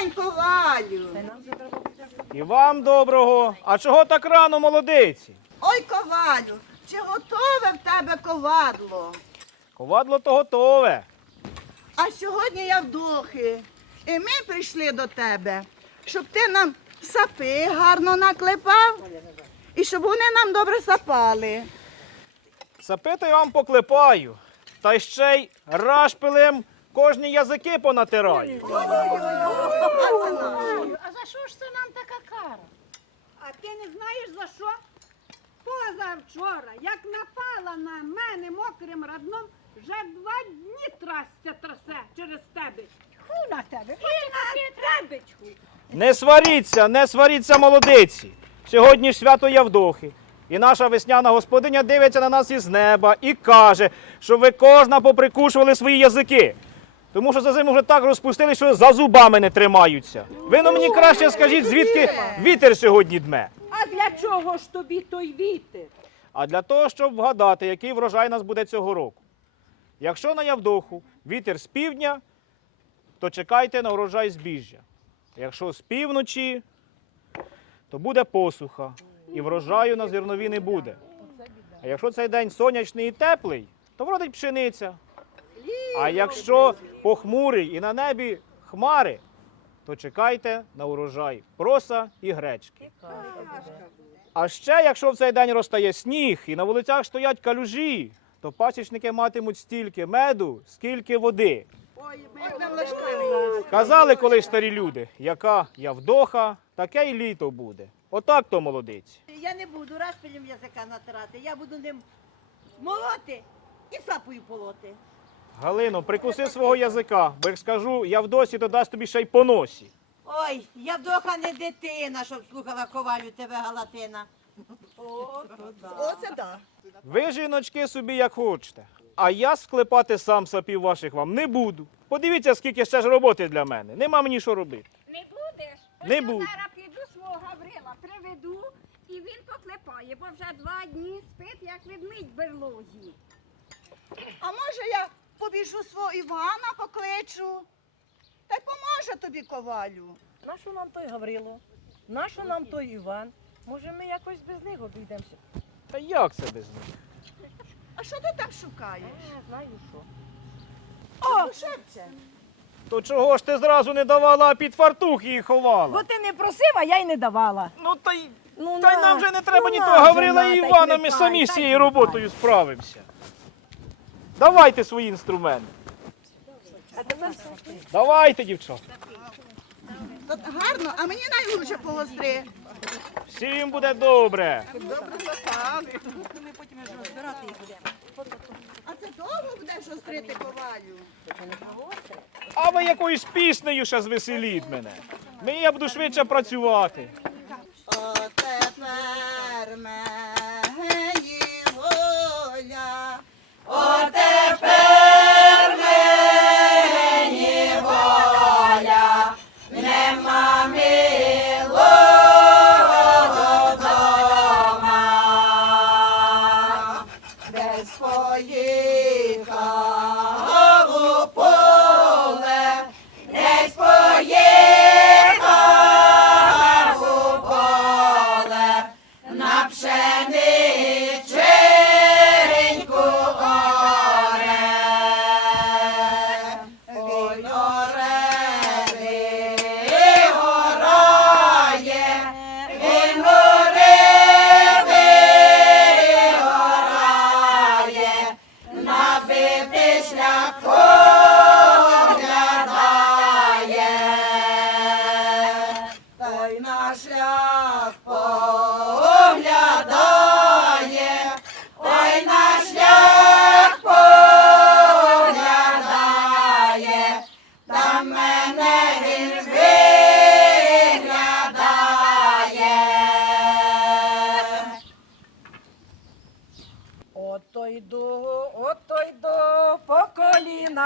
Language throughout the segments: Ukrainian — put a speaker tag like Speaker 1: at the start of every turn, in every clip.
Speaker 1: день, ковалю.
Speaker 2: І вам доброго. А чого так рано, молодиці?
Speaker 1: Ой, ковалю, чи готове в тебе ковадло?
Speaker 2: Ковадло то готове.
Speaker 1: А сьогодні я вдохи. І ми прийшли до тебе, щоб ти нам сапи гарно наклепав і щоб вони нам добре сапали.
Speaker 2: Сапити я вам поклепаю. Та ще й рашпилем кожні язики понатираю.
Speaker 1: А
Speaker 3: за що ж це нам така кара?
Speaker 4: А ти не знаєш за що? Позавчора, як напала на мене мокрим радном, вже два дні трастя трасе через тебе.
Speaker 3: Ху на тебе.
Speaker 4: І на тебечку.
Speaker 2: Не сваріться, не сваріться, молодиці. Сьогодні ж свято Явдохи. І наша весняна господиня дивиться на нас із неба і каже, що ви кожна поприкушували свої язики. Тому що за зиму вже так розпустили, що за зубами не тримаються. Ви на мені краще скажіть, звідки вітер сьогодні дме.
Speaker 4: А для чого ж тобі той вітер?
Speaker 2: А для того, щоб вгадати, який врожай нас буде цього року. Якщо на Явдоху вітер з півдня, то чекайте на врожай збіжжя. Якщо з півночі, то буде посуха, і врожаю на зернові не буде. А якщо цей день сонячний і теплий, то вродить пшениця. А якщо похмурий і на небі хмари, то чекайте на урожай проса і гречки. А ще, якщо в цей день розтає сніг і на вулицях стоять калюжі, то пасічники матимуть стільки меду, скільки води. Казали колись старі люди, яка явдоха, таке й літо буде. Отак то молодиці.
Speaker 5: Я не буду розпилем язика натирати, я буду ним молоти і сапою полоти.
Speaker 2: Галино, прикуси свого язика, бо як скажу Явдосі, то дасть тобі ще й по носі.
Speaker 5: Ой, я вдоха не дитина, щоб слухала ковалю тебе галатина. О, то да.
Speaker 1: Оце да.
Speaker 2: Ви, жіночки, собі як хочете. А я склепати сам сапів ваших вам не буду. Подивіться, скільки ще ж роботи для мене. Нема мені що робити.
Speaker 4: Не будеш?
Speaker 2: Не
Speaker 4: Ось я
Speaker 2: буду.
Speaker 4: Зараз піду свого Гаврила, приведу, і він поклепає, бо вже два дні спить, як ведмідь в берлозі.
Speaker 1: А може я побіжу свого Івана покличу? Та й поможе тобі ковалю.
Speaker 6: Нащо нам той Гаврило? Нащо нам той Іван? Може, ми якось без них обійдемося?
Speaker 2: Та як це без них?
Speaker 1: А що ти там шукаєш?
Speaker 6: Не знаю що.
Speaker 1: О, шепче.
Speaker 2: То чого ж ти зразу не давала, а під фартух її ховала?
Speaker 6: Бо ти не просив, а я й не давала.
Speaker 2: Ну та й
Speaker 6: Ну,
Speaker 2: Та й
Speaker 6: на.
Speaker 2: нам вже не треба
Speaker 6: Ну,
Speaker 2: ні
Speaker 6: на
Speaker 2: того
Speaker 6: вже,
Speaker 2: Гаврила
Speaker 6: на,
Speaker 2: і
Speaker 6: та й
Speaker 2: Івана, ми самі з
Speaker 6: та й
Speaker 2: цією роботою справимося. Давайте свої інструменти. Давайте, дівчата.
Speaker 1: Та Гарно, а мені найгірше полостри.
Speaker 2: Всім буде добре.
Speaker 1: Добре запали. А це довго будеш острити ковалю?
Speaker 2: А ви якоюсь піснею ще звеселіть мене. Мені я буду швидше працювати.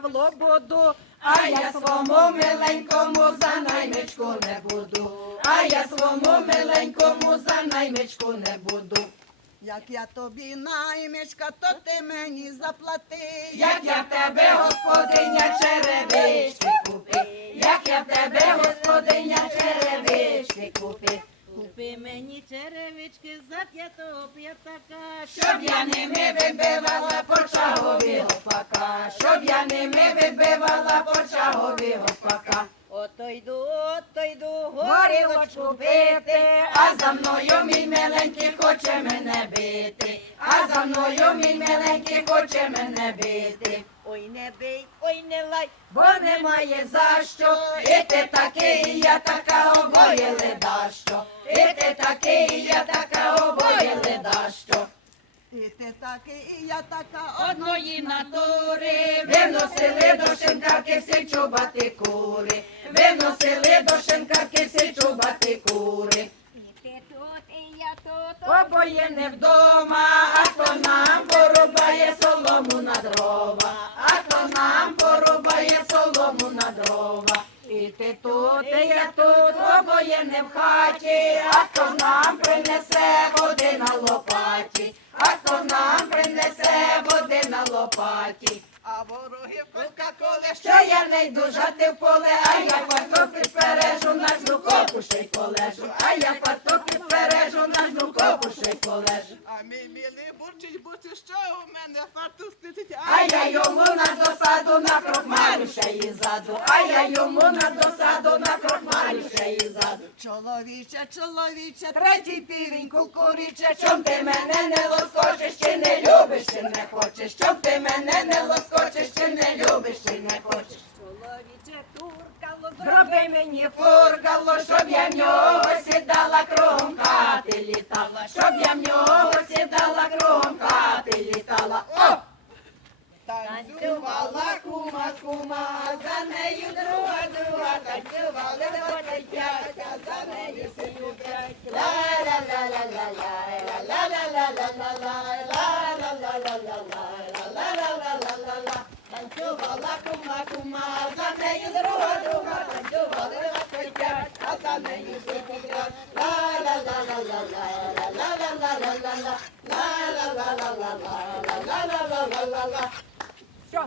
Speaker 6: Коліна в
Speaker 7: А я свому миленькому за наймичку не буду, а я свому миленькому за наймичку не буду.
Speaker 1: Як я тобі наймичка, то ти мені заплати.
Speaker 7: Як я в тебе, господиня, черевички купи, як я в тебе, господиня, черевички купи,
Speaker 5: Купи мені п'ятого п'ятака,
Speaker 7: щоб я ними вибивала почагові гопака, щоб я ними вибивала почагові гопака.
Speaker 5: Ото йду, ото йду,
Speaker 7: горілочку пити, а за мною мій миленький хоче мене бити, а мною мій миленький хоче мене бити.
Speaker 5: Ой, не бий, ой, не лай,
Speaker 7: Бо немає за що, і ти такий, і я така обоє ледащо, і ти такий, і я така обоє ледащо.
Speaker 1: І ти такий, і я така
Speaker 7: Одної натури виносили до шинкарки всі чубати кури, виносили до шинкарки всі чубати кури.
Speaker 3: Ти тут, і я тут.
Speaker 7: Обоє не вдома, а хто нам порубає солому на дрова, а хто нам порубає солому на дрова. І ти тут, і я тут, обоє не в хаті, а хто нам принесе води на лопаті, а хто нам принесе води на лопаті.
Speaker 1: а вороги кока-коли
Speaker 7: Що я не йду жати в поле, а я фартоки
Speaker 1: чоловіче, третій півень кукуріче,
Speaker 7: Чом ти мене не лоскочиш, чи не любиш, чи не хочеш, чом ти мене не лоскочиш, чи не любиш, чи не хочеш.
Speaker 4: Чоловіче, туркало,
Speaker 7: Зроби мені фургало, щоб я в нього сідала кругом хати літала, щоб я в нього сідала кругом хати літала. О! Танцювала кума, кума, за нею друга, друга, танцювали двадцять п'ять, а за нею сидю п'ять. ла що?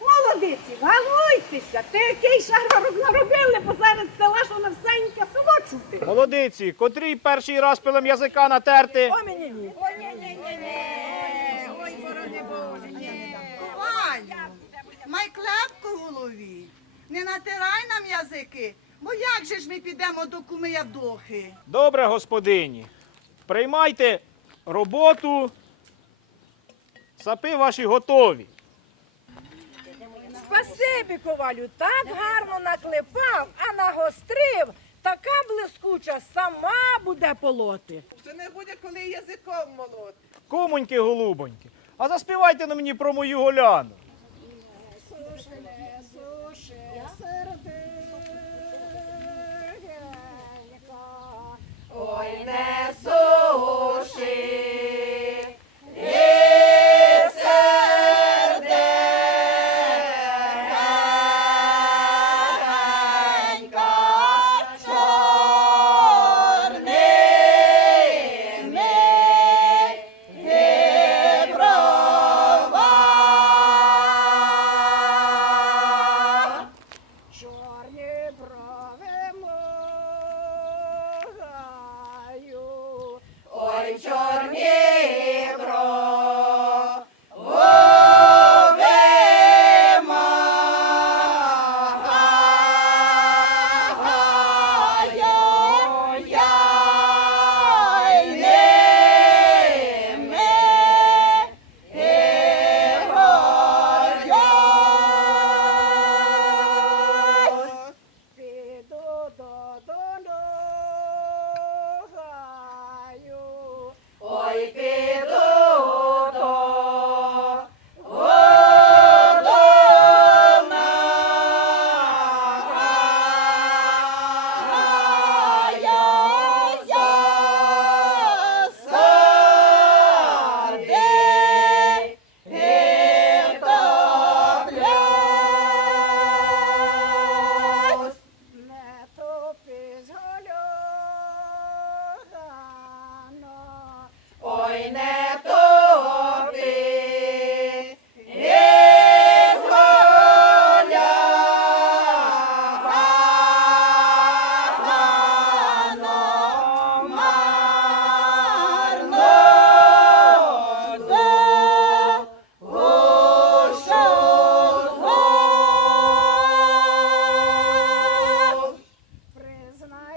Speaker 4: Молодиці, галуйтеся! Ти який шар наробили посеред села, що на всеньке село чути.
Speaker 2: Молодиці, котрій перший раз пилем язика натерти.
Speaker 6: О, мені ні.
Speaker 1: Ой, ні, ні, ні, ні. Ой, борони Боже, ні. Коваль, май клепку в голові. Не натирай нам язики, бо як же ж ми підемо до куми Явдохи?
Speaker 2: Добре, господині. Приймайте роботу. Сапи ваші готові.
Speaker 6: Спасибі, ковалю, так гарно наклепав, а нагострив. Така блискуча сама буде полоти.
Speaker 1: Це не буде, коли язиком молоти.
Speaker 2: Комоньки, голубоньки. А заспівайте на мені про мою голяну.
Speaker 7: Ой, не суши,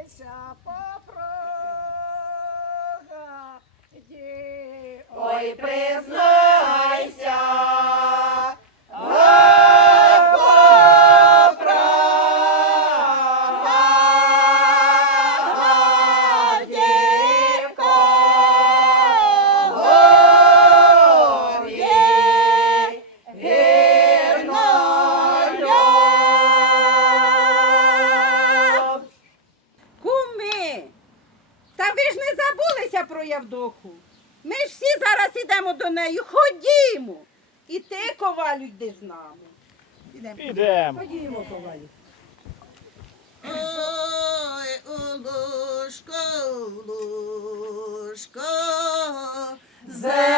Speaker 4: Вся попрага, ді...
Speaker 8: Ой,
Speaker 7: призна. Явдоху. Ми ж всі зараз ідемо до неї. Ходімо. І ти, ковалю, йди з нами.
Speaker 2: Ідемо.
Speaker 7: Ходімо, ковалю.
Speaker 1: Ой, улушко, улушко, у лужко, зе